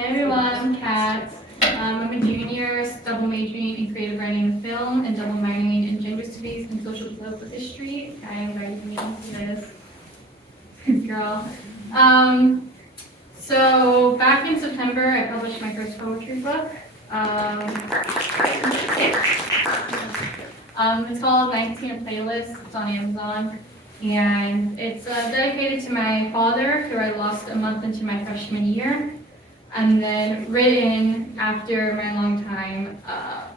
Hey everyone, I'm Kat. I'm a junior, double majoring in creative writing and film, and double minoring in gender studies and social political history. I invited me to this. Good girl. So back in September, I published my first poetry book. It's called 19 Playlist. It's on Amazon. And it's dedicated to my father, who I lost a month into my freshman year, and then written after my longtime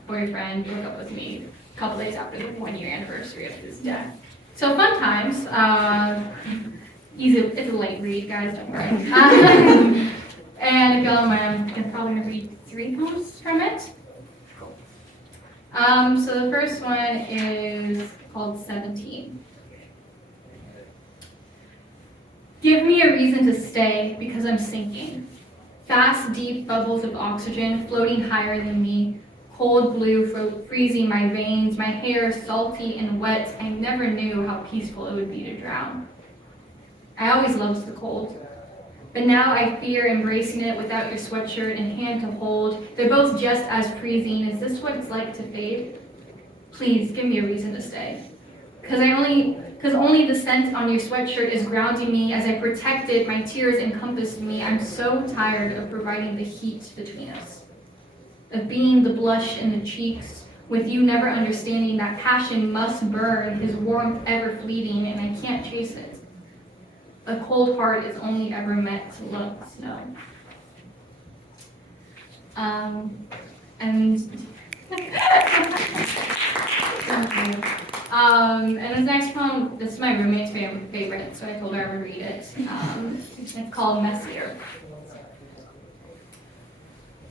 boyfriend broke up with me a couple days after the 1-year anniversary of his death. So fun times. It's a light read, guys, don't worry. And if y'all don't mind, I'm probably going to read 3 poems from it. So the first one is called 17. Give me a reason to stay because I'm sinking. Fast, deep bubbles of oxygen floating higher than me. Cold blue freezing my veins, my hair salty and wet. I never knew how peaceful it would be to drown. I always loved the cold. But now I fear embracing it without your sweatshirt and hand to hold. They're both just as freezing. Is this what it's like to fade? Please give me a reason to stay. Because only the scent on your sweatshirt is grounding me. As I protect it, my tears encompassed me. I'm so tired of providing the heat between us, of being the blush in the cheeks, with you never understanding that passion must burn, his warmth ever fleeting, and I can't chase it. A cold heart is only ever meant to love the snow. And this next poem, this is my roommate's favorite, so I told her I would read it. It's called Messier.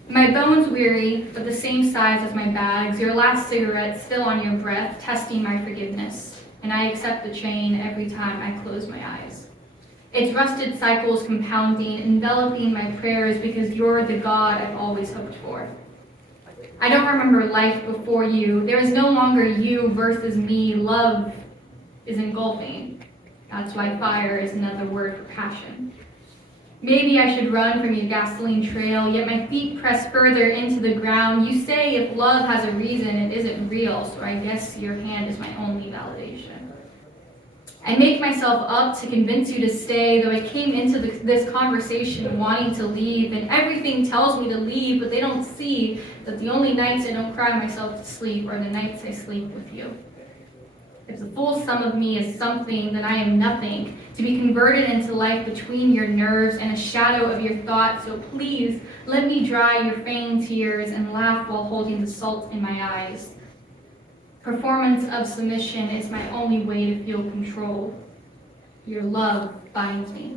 My bones weary, but the same size as my bags, your last cigarette still on your breath, testing my forgiveness, and I accept the chain every time I close my eyes. Its rusted cycles compounding, enveloping my prayers because you're the God I've always hoped for. I don't remember life before you. There is no longer you versus me. Love is engulfing. That's why fire is another word for passion. Maybe I should run from your gasoline trail, yet my feet press further into the ground. You say if love has a reason, it isn't real, so I guess your hand is my only validation. I make myself up to convince you to stay, though I came into this conversation wanting to leave, and everything tells me to leave, but they don't see that the only nights I don't cry myself to sleep are the nights I sleep with you. If the full sum of me is something, then I am nothing, to be converted into life between your nerves and a shadow of your thoughts, so please let me dry your feigned tears and laugh while holding the salt in my eyes. Performance of submission is my only way to feel control. Your love binds me.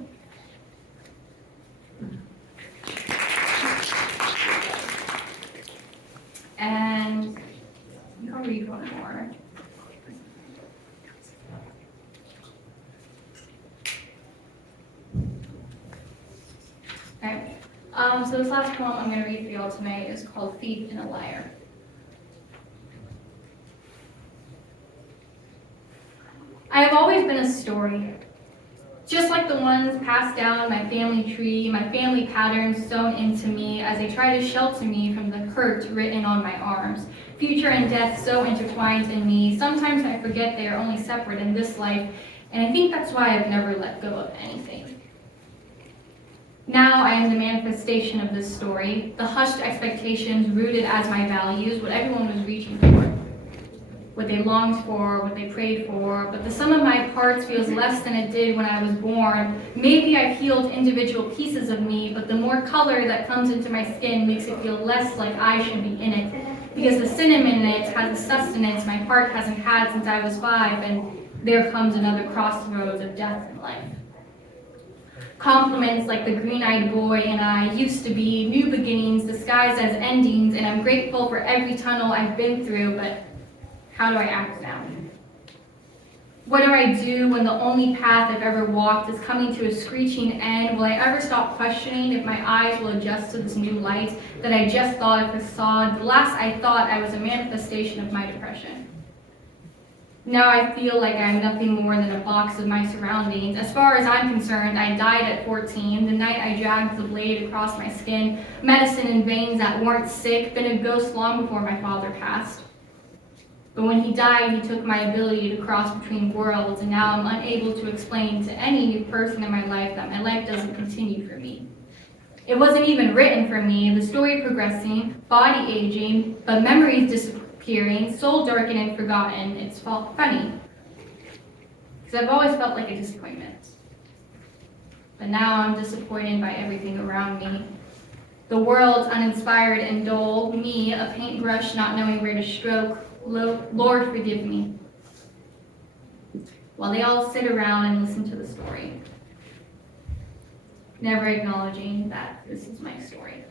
And I'll read one more. Okay. So this last poem I'm going to read for y'all tonight is called Thief and a Liar. I have always been a story, just like the ones passed down my family tree, my family patterns sewn into me as they try to shelter me from the hurt written on my arms. Future and death so intertwined in me. Sometimes I forget they are only separate in this life, and I think that's why I've never let go of anything. Now I am the manifestation of this story, the hushed expectations rooted as my values, what everyone was reaching for. What they longed for, what they prayed for, but the sum of my parts feels less than it did when I was born. Maybe I've healed individual pieces of me, but the more color that comes into my skin makes it feel less like I should be in it. Because the cinnamon in it has a sustenance my heart hasn't had since I was 5, and there comes another crossroads of death and life. Compliments like the green-eyed boy and I used to be, new beginnings disguised as endings, and I'm grateful for every tunnel I've been through, but how do I act now? What do I do when the only path I've ever walked is coming to a screeching end? Will I ever stop questioning if my eyes will adjust to this new light that I just thought a facade? The last I thought I was a manifestation of my depression. Now I feel like I'm nothing more than a box of my surroundings. As far as I'm concerned, I died at 14, the night I dragged the blade across my skin, medicine in veins that weren't sick, been a ghost long before my father passed. But when he died, he took my ability to cross between worlds, and now I'm unable to explain to any new person in my life that my life doesn't continue for me. It wasn't even written for me, the story progressing, body aging, but memories disappearing, soul darkened and forgotten. It's funny, because I've always felt like a disappointment. But now I'm disappointed by everything around me. The world's uninspired and dull, me, a paintbrush not knowing where to stroke. Lord, forgive me. While they all sit around and listen to the story, never acknowledging that this is my story.